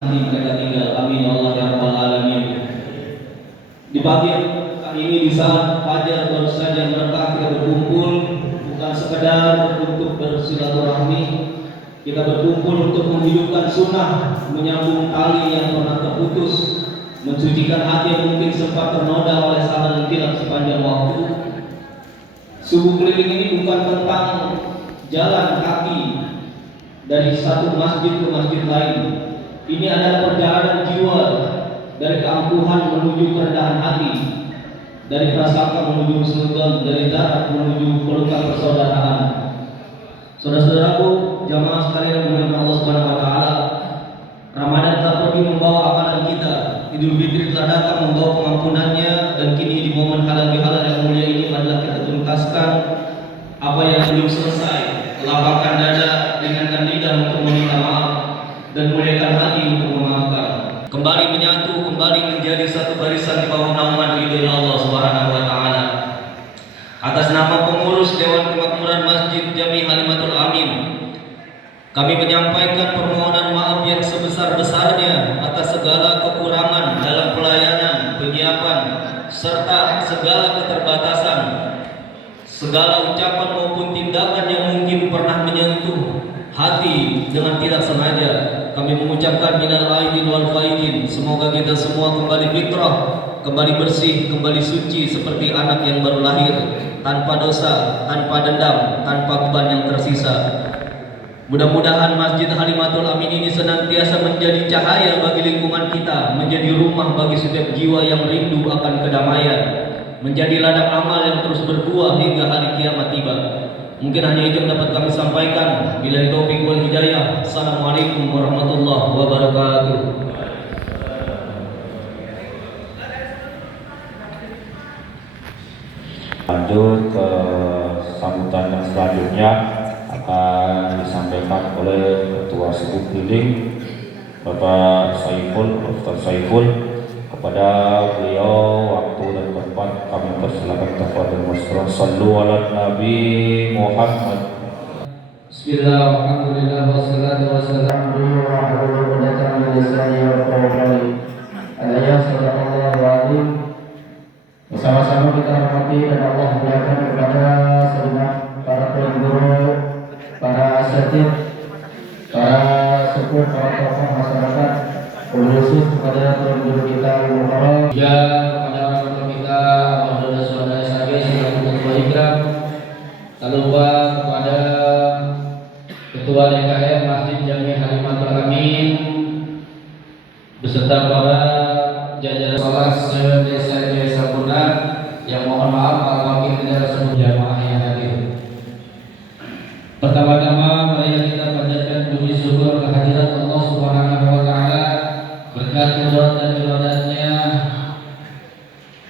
mereka tinggal. Amin ya Allah ya Rabbal Alamin. Di pagi kali ini di saat fajar baru saja mereka kita berkumpul bukan sekedar untuk bersilaturahmi, kita berkumpul untuk menghidupkan sunnah, menyambung tali yang pernah terputus, mensucikan hati yang mungkin sempat ternoda oleh salah dan khilaf sepanjang waktu. Subuh keliling ini bukan tentang jalan kaki dari satu masjid ke masjid lain. Ini adalah perjalanan jiwa dari keangkuhan menuju kerendahan hati, dari prasangka menuju husnudzon, dari jarak menuju pelukan persaudaraan. Saudara-saudaraku, jamaah sekalian yang dimuliakan Allah Subhanahu wa taala, Ramadan telah pergi membawa amalan kita. Idul Fitri telah datang membawa pengampunannya, dan kini di momen halal bihalal yang mulia ini adalah kita tuntaskan apa yang belum selesai. Lapangkan dada, ringankan lidah untuk meminta maaf, dan muliakan hati untuk memaafkan. Kembali menyatu, kembali menjadi satu barisan di bawah naungan ridho Allah Subhanahu wa taala. Atas nama pengurus Dewan Kemakmuran Masjid Jami Halimatul Amin, kami menyampaikan permohonan maaf yang sebesar-besarnya atas segala kekurangan dalam pelayanan, penyiapan, serta segala keterbatasan, segala ucapan maupun tindakan yang mungkin pernah menyentuh hati dengan tidak sengaja. Kami mengucapkan minal aidin wal faidin. Semoga kita semua kembali fitrah, kembali bersih, kembali suci seperti anak yang baru lahir, tanpa dosa, tanpa dendam, tanpa beban yang tersisa. Mudah-mudahan Masjid Halimatul Amin ini senantiasa menjadi cahaya bagi lingkungan kita, menjadi rumah bagi setiap jiwa yang rindu akan kedamaian, menjadi ladang amal yang terus berbuah hingga hari kiamat tiba. Mungkin hanya itu yang dapat kami sampaikan. Billahi taufiq wal hidayah. Assalamualaikum warahmatullahi wabarakatuh. Lanjut ke sambutan yang selanjutnya akan disampaikan oleh Ketua Subuh Keliling Bapak Saiful, Ustaz Saiful. Kepada beliau waktu dan tempat kami persilakan tafadhol masrur. Sallu ala Nabi Muhammad. Bismillah, alhamdulillah, wassalatu wassalamu ala rasulillah. Bersama-sama kita hormati dan Allah muliakan kepada segenap para pengguru, para asatidz, para sepuh, para tokoh masyarakat, khusus kepada guru kita Al-Muharram, juga kepada orang tua kita, saudara-saudara saya selaku ketua ikram, tak lupa kepada ketua DKM Masjid Jami Halimatul Amin beserta para jajaran sholat se-desa Puna, yang mohon maaf kalau wakil tidak seluruh jamaah yang hadir. Pertama-tama mari kita panjatkan puji syukur kehadirat Allah Subhanahu wa taala. Berkat kudrat dan iradatnya,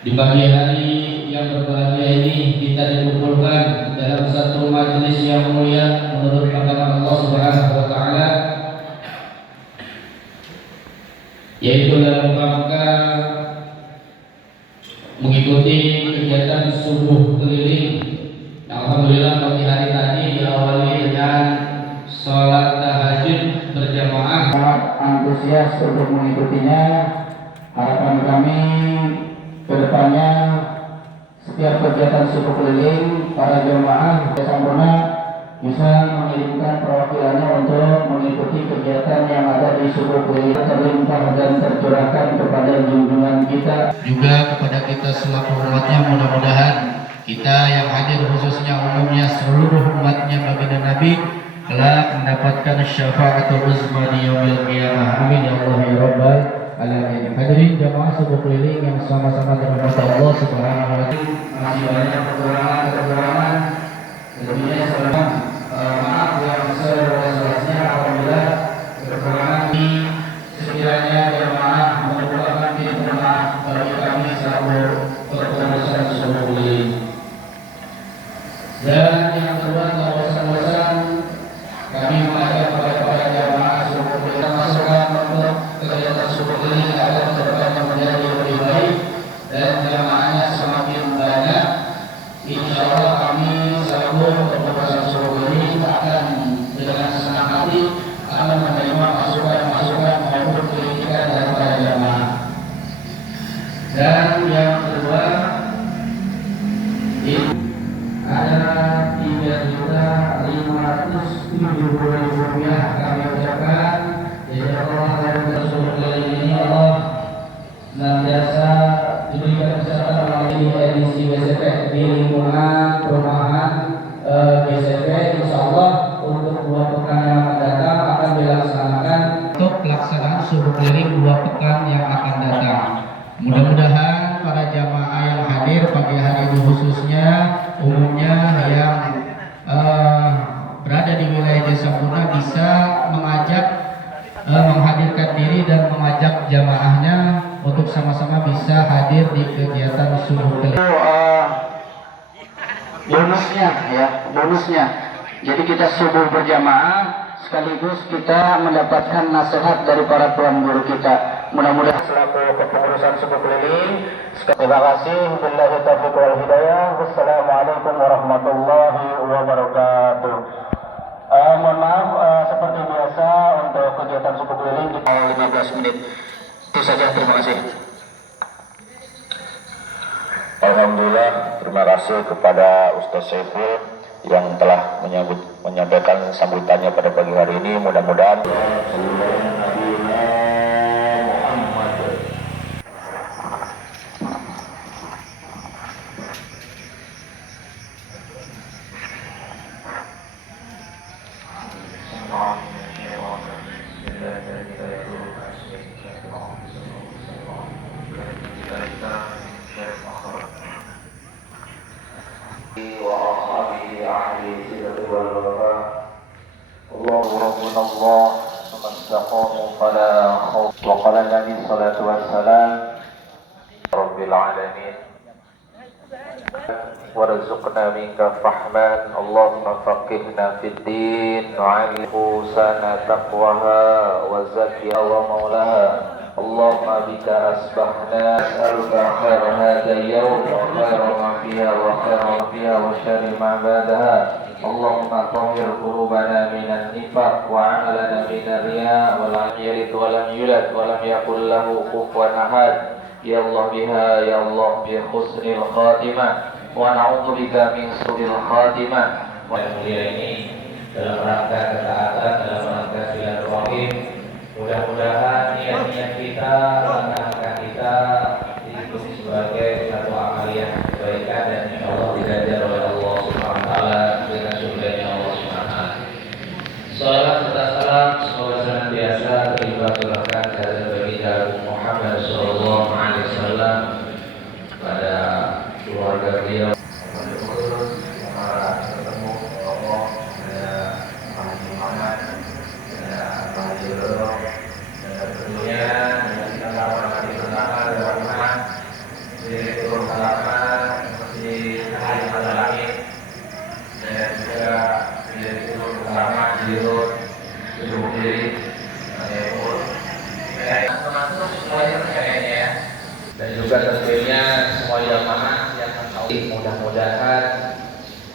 di pagi hari yang berbahagia ini kita dikumpulkan dalam satu majelis yang mulia menurut pandangan Allah Subhanahu wa taala, yaitu dalam rangka mengikuti kegiatan subuh keliling. Alhamdulillah pagi hari tadi diawali dengan sholat tahajud berjamaah. Sangat antusias untuk mengikutinya. Harapan kami kedepannya setiap kegiatan subuh keliling para jemaah sempurna bisa mengirimkan perwakilannya untuk mengikuti kegiatan yang ada di subuh keliling, terlimpah dan tercurahkan kepada junjungan kita, juga kepada kita selaku umatnya. Mudah-mudahan kita yang hadir, khususnya umumnya seluruh umatnya baginda Nabi, kelak mendapatkan syafaatul uzma di yaumil qiyamah. Amin ya Allah ya Rabbal alamin. Hadirin jamaah subuh keliling yang sama-sama dirahmati Allah Subhanahu wa taala. Masih banyak kekurangan, tentunya selama maaf yang seluas-luasnya apabila kekurangan ini sekiranya jamaah merupakan pintu maaf bagi kami selaku kepengurusan subuh keliling. Dan yang kedua, bosan-bosan kami mengajak kepada para jamaah subuh keliling masukan untuk kegiatan subuh keliling agar kedepannya menjadi lebih baik dan jamaahnya semakin banyak. Insya Allah kami selaku kepengurusan subuh keliling akan dengan senang hati akan menerima masukan ini Allah senantiasa diberikan kesehatan melalui edisi BCP di lingkungan perumahan BCP. Insya Allah untuk 2 pekan yang akan datang akan dilaksanakan untuk pelaksanaan subuh keliling 2 pekan yang akan datang. Mudah-mudahan para jamaah yang hadir pagi hari ini khususnya umumnya yang berada di wilayah Jasabuna bisa menghadirkan diri dan mengajak jamaahnya untuk sama-sama bisa hadir di kegiatan subuh keliling. Bonusnya. Jadi kita subuh berjamaah sekaligus kita mendapatkan nasihat dari para tuan guru kita. Mudah-mudahan selaku kepengurusan subuh keliling. Terima kasih. Billahi taufiq wal hidayah. Wassalamualaikum warahmatullahi wabarakatuh. Mohon maaf, seperti biasa untuk kegiatan subuh keliling kita 15 menit. Itu saja, terima kasih. Alhamdulillah, terima kasih kepada Ustaz Saiful yang telah menyampaikan sambutannya pada pagi hari ini. Mudah-mudahan warzuqna minka fahman Allahumma faqihna fid din wa'allimhu sana taqwaha wa zakkiha wa maulaha Allahumma bika asbahna as'aluka khaira hadha yawm wa khaira ma fiha wa khaira ma fiha wa syarri ma ba'daha Allahumma tahhir qulubana minan nifaq wa a'malana minar riya wa lam yalid wa lam yulad wa lam yakul lahu kufuwan ahad ya Allah biha ya Allah bi husnil khatimah wa na'udzubika min su'il khatimah. Yang mulia ini dalam rangka ketaatan, dalam rangka silaturahim, mudah-mudahan niat-niat kita, langkah-langkah kita diikuti sebagai satu amalan kebaikan dan insyaallah diganjar oleh Allah Subhanahu wa taala dengan surganya Allah Subhanahu wa taala. Salawat serta salam semoga senantiasa terlibat tercurahkan kepada baginda Muhammad sallallahu alaihi wasallam pada keluarga beliau. Dan juga tentunya semua jamaah yang mudah-mudahan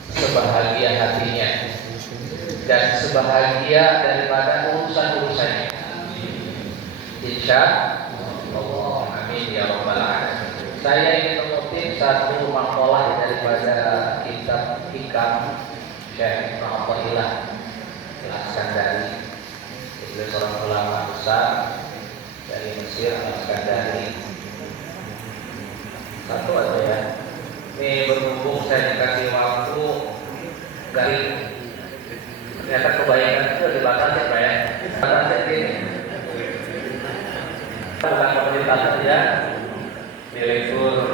sebahagia hatinya dan sebahagia daripada urusan-urusannya. Insya Allah, amin ya rabbal alamin. Saya ingin mengutip satu makalah daripada kitab Hikam Syekh Muhammad Al-Iskandari, beliau seorang ulama besar dari Mesir, Al-Iskandari. Satu aja ya. Ini berhubung saya dikasih waktu dari ternyata kebayangan itu dibatasi Pak ya. Batasi ini. Bukan pemerintah saja. Direktur.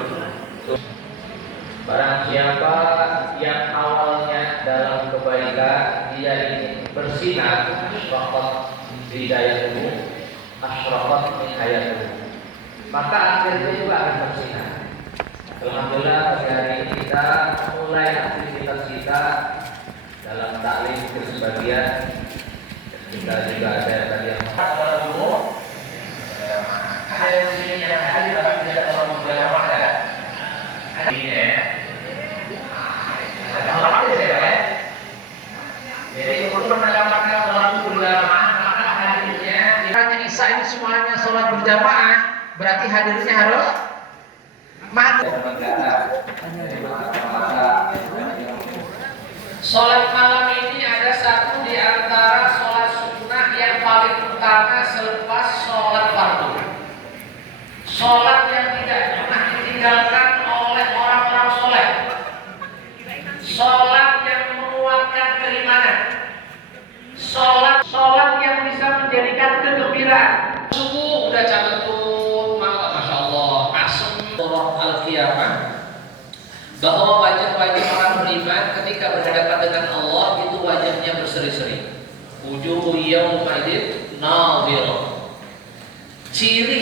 Barang siapa yang awalnya dalam kebaikan dia ingin bersinar asyraqat hidayatuhu asyraqat min hayatuhu, maka akhirnya juga akan bersinar. Alhamdulillah hari ini kita mulai aktivitas kita dalam taklim ke sebagian. Kita juga ada tadi yang ada di sini yang hadir tapi tidak terlalu berjamaah ya. Ini ya. Jadi untuk mendapatkan sholat berjamaah maka hadirnya hanya Isya ini semuanya sholat berjamaah, berarti hadirnya harus mati. Sholat malam ini ada satu di antara sholat sunnah yang paling pertama selepas sholat fardu. Sholat yang tidak pernah ditinggalkan oleh orang-orang soleh. Sholat yang menguatkan keimanan. Sholat yang bisa menjadikan kegembiraan. Subuh udah cabut malam, masya Allah, asem Allah al-qiyamah. Bahwa wajah-wajah orang beriman ketika berhadapan dengan Allah itu wajahnya berseri-seri. Wujuhu yaumaidin nadhirah. Ciri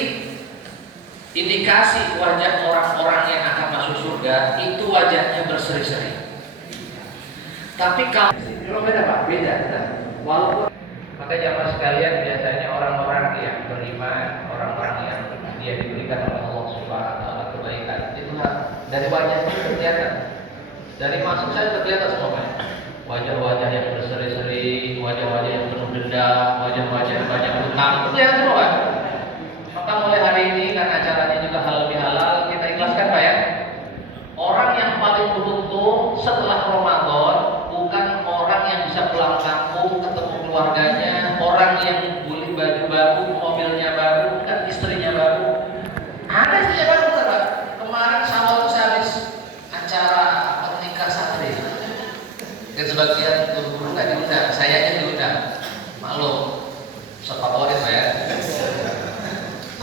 indikasi wajah orang-orang yang akan masuk surga itu wajahnya berseri-seri. Tapi kalau beda Pak, beda. Walaupun maka jamaah sekalian, biasanya orang-orang yang beriman, orang-orang yang dia diberikan oleh Allah Subhanahu wa taala kebaikan, itu dari wajahnya kelihatan. Dari masuk saya terlihat semuanya. Wajah-wajah yang berseri-seri, wajah-wajah yang penuh dendam, wajah-wajah yang banyak hutang, itu ya semua. Maka mulai hari ini karena acaranya juga halal bihalal, kita ikhlaskan Pak ya. Orang yang paling beruntung setelah Ramadan bukan orang yang bisa pulang kampung ketemu keluarganya, orang yang beli baju baru, mobilnya baru, kan istrinya baru. Ada istrinya baru Pak. Kemarin sama saya habis acara nikah santri. Dan sebagian guru-guru nggak diundang, saya aja diundang. Maklum, sepatorin saya.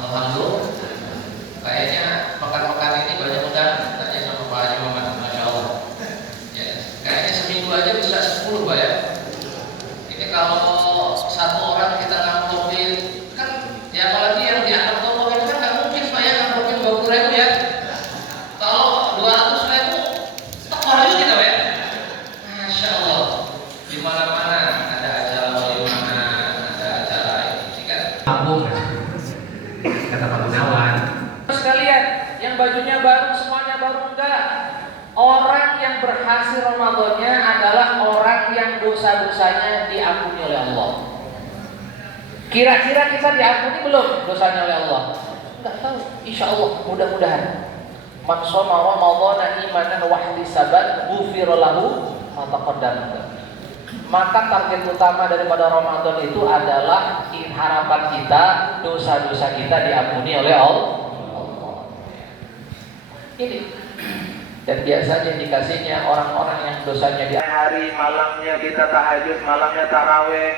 Alhamdulillah. Kayaknya pekan-pekan ini banyak undang. Tanya sama Pak Haji Muhammad, masya Allah. Ya, kayaknya seminggu aja bisa 10 Pak ya. Ini kalau satu orang kita ngamplopin, kan ya apalagi yang diamplopin kan nggak mungkin Pak ya ngamplopin 20.000 ya. Kalau 200.000, tak baru kita Pak ya. Masya Allah, di mana-mana ada acara walimah, ada acara ini kan. Kampung kata Pak Gunawan. Sekalian, yang bajunya baru semuanya baru enggak. Orang yang berhasil Ramadannya adalah orang yang dosa-dosanya diampuni oleh Allah. Kira-kira kita diampuni belum dosanya oleh Allah? Enggak tahu. Insya Allah, mudah-mudahan. Man shoma Ramadhana imanan wa ihtisaban ghufira lahu ma taqaddama. Maka target utama daripada Ramadan itu adalah harapan kita dosa-dosa kita diampuni oleh Allah. Ini. Dan biasanya indikasinya orang-orang yang dosanya di hari malamnya kita tahajud, malamnya taraweh.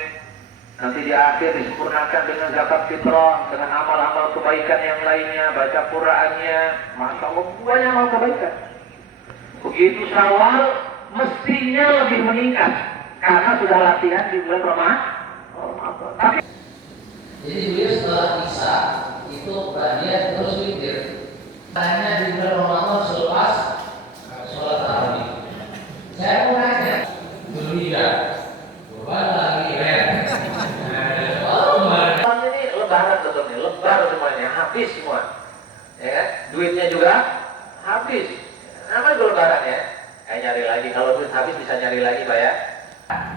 Nanti di akhir disempurnakan dengan zakat fitrah, dengan amal-amal kebaikan yang lainnya, baca Qur'annya, maka Allah banyak amal kebaikan. Begitu Syawal mestinya lebih meningkat karena sudah latihan di bulan Ramadan. Tapi jadi beliau setelah Isya itu dia terus witir. Hanya di bulan Ramadan selepas sholat tarawih. Saya mau nanya dulu ya, lagi ya. Ini lebaran tentunya, lebar semuanya, habis semua. Ya, duitnya juga habis. Namanya juga lebaran ya. Nyari lagi, kalau duit habis bisa nyari lagi Pak ya.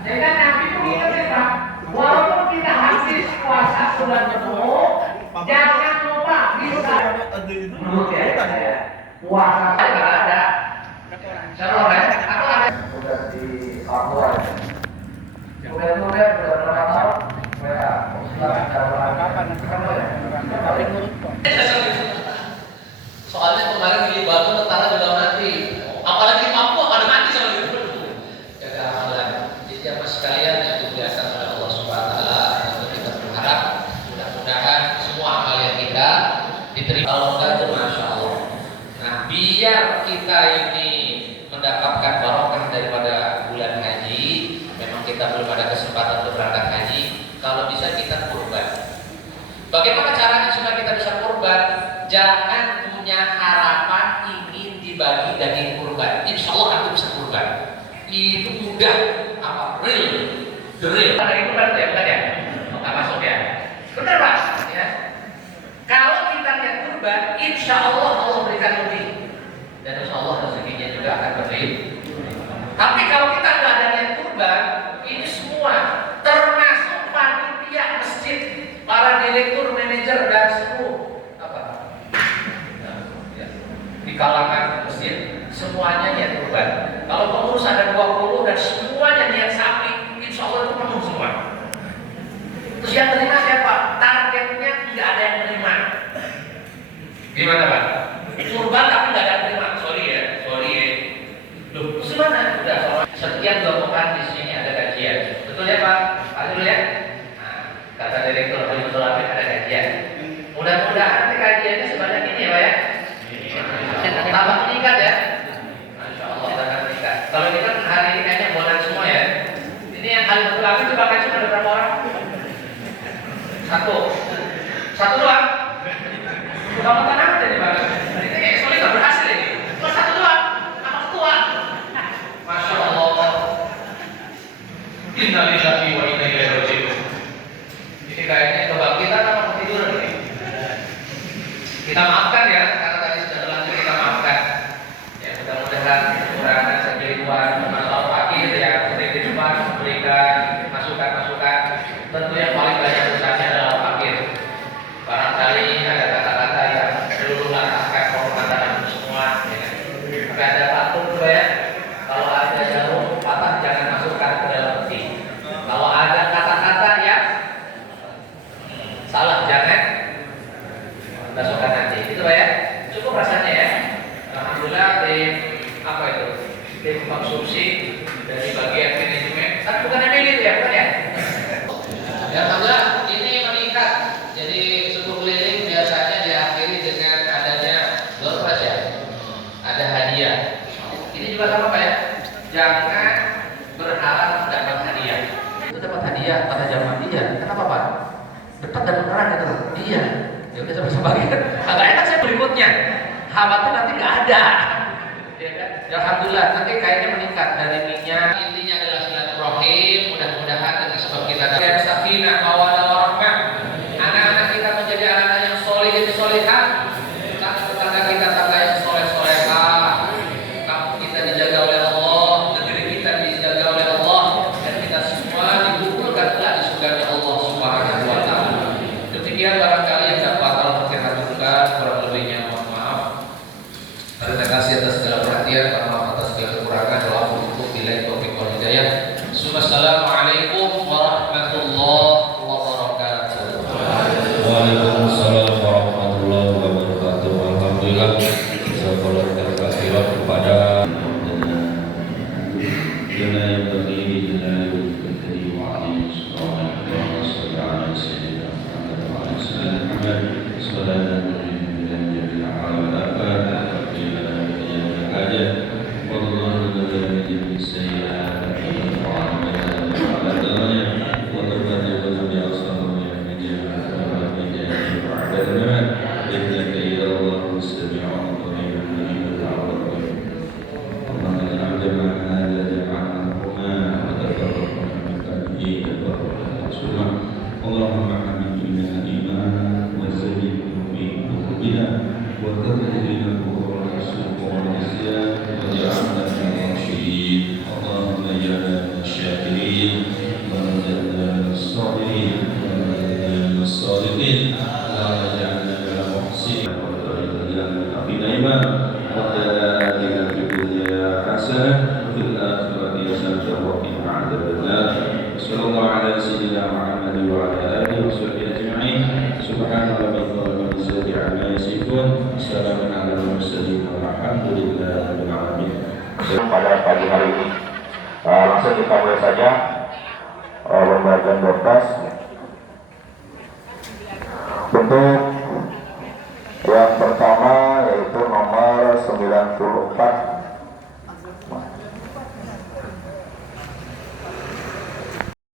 Jangan Nabi mengingatkan Pak, walaupun kita habis puasa bulan penuh, jangan lupa bisa puasa nggak ada. Shalom ya, atau ada udah di Papua. Mudah-mudahan sudah berapa tahun? Ya, soalnya kemarin di Batu tentara juga mati. Apalagi di Papua pada mati sama itu. Jaga amalan. Jadi apa sekalian yang dimuliakan oleh Allah Subhanahu wa taala, tentu kita berharap mudah-mudahan semua amal yang kita diterima Allah itu masya Allah. Nah, biar kita ini mendapatkan barokah daripada bulan haji, memang kita belum ada kesempatan untuk berangkat haji. Kalau bisa kita kurban. Bagaimana caranya supaya kita bisa kurban? Jangan punya harapan ingin dibagi daging kurban. Insya Allah aku bisa kurban. Itu mudah. Apa? Real. Ada itu kan ya, bukan ya? Nggak masuk ya? Benar Pak? Ya. Kalau kita lihat kurban, insya Allah Allah berikan lebih. Dan insya Allah rezekinya juga akan berlebih. Tapi kalau kita nggak ada niat kurban, ini semua termasuk panitia masjid, para direktur, manajer dan seluruh di kalangan masjid semuanya niat kurban. Kalau pengurus ada 20 dan semuanya niat sapi, insya Allah itu penuh semua. Terus yang terima siapa? Gimana Pak? Kurban tapi nggak ada terima. Sorry ya. Loh, terus mana? Udah soal setiap 2 pekan di sini ada kajian. Betul ya Pak? Pak dulu ya. Nah, kata direktur betul ada kajian. Mudah-mudahan nanti kajiannya sebanyak ini ya Pak ya. Tambah meningkat ya. Masya Allah tambah meningkat. Kalau ini kan hari ini kayaknya bonan semua ya. Ini yang kali betul coba kaji ada berapa orang? Satu doang. Kamu tenang aja nih Pak. Ini kayak solid nggak berhasil ini. Cuma 1 doang. Sama ketua. Masya Allah. Innalillahi wa inna ilaihi raji'un. Ini kayaknya kebangkitan sama ketiduran ini. Kita maafkan ya, karena tadi sudah terlanjur kita maafkan. Ya mudah-mudahan kekurangan kekeliruan masalah fakir yang sering di depan memberikan masukan-masukan. Tentu yang paling banyak dosanya adalah fakir. Barangkali ada kata-kata yang dulu mengatakan kehormatan semua. Ya. Tapi ada patut juga ya. Kalau ada jarum patah jangan masukkan ke dalam peti. Kalau ada kata-kata yang salah jangan masukkan nanti. Itu Pak ya. Cukup rasanya ya. Alhamdulillah tim apa itu? Tim konsumsi dari bagian manajemen. Tapi bukan ML itu ya, bukan ya? Ya alhamdulillah ini meningkat. Jadi suku keliling biasanya diakhiri dengan adanya door prize ya. Ada hadiah. Ini juga sama Pak ya. Jangan berharap dapat hadiah. Itu dapat hadiah pada zaman iya. Kenapa Pak? Dapat beneran gitu. Iya. Ya udah sampai sebagian. Agak enak saya berikutnya. Khawatir nanti nggak ada. Ya kan? Ya, alhamdulillah nanti kayaknya meningkat dari minyak. Intinya adalah silaturahim. Mudah-mudahan dengan sebab kita ada sakinah, mawaddah warahmah. Anak-anak kita menjadi anak-anak yang soleh-solehah. Tetangga kita tetangga yang soleh-solehah. Kampung kita dijaga oleh Allah, negeri kita dijaga oleh Allah, dan kita semua dikumpulkan kelak di surganya Allah Subhanahu wa taala. Demikian barangkali yang dapat Al-Fatihah bukan, kurang lebihnya mohon maaf. Terima kasih atas segala perhatian, maaf atas segala kekurangan. Doa untuk bila taufik wal hidayah. Assalamualaikum warahmatullahi wabarakatuh. Waalaikumsalam warahmatullahi wabarakatuh. Alhamdulillah sekolah terkasirat kepada Jana yang berdiri dengan berkati wa'alaihi sallallahu alaihi wasallam salatan dan jadi amal apa yang ada wallahu la ilaha illa اللهم حمدنا إيمانا وزينه في قلوبنا وكرهنا الكفر والفسوق والعصيان واجعلنا من الراشدين اللهم اجعلنا من الشاكرين واجعلنا من الصابرين واجعلنا من الصادقين اللهم اجعلنا من المحسنين واجعلنا من أخينا إيمان ربنا آتنا في الدنيا حسنة وفي الآخرة حسنة وقنا عذاب النار صلى الله على سيدنا محمد وعلى آله وصحبه أجمعين سبحان ربك رب العزة عما يصفون سلام على المرسلين والحمد لله رب العالمين. Pada pagi hari ini langsung kita mulai saja pembagian berkas untuk yang pertama yaitu nomor 94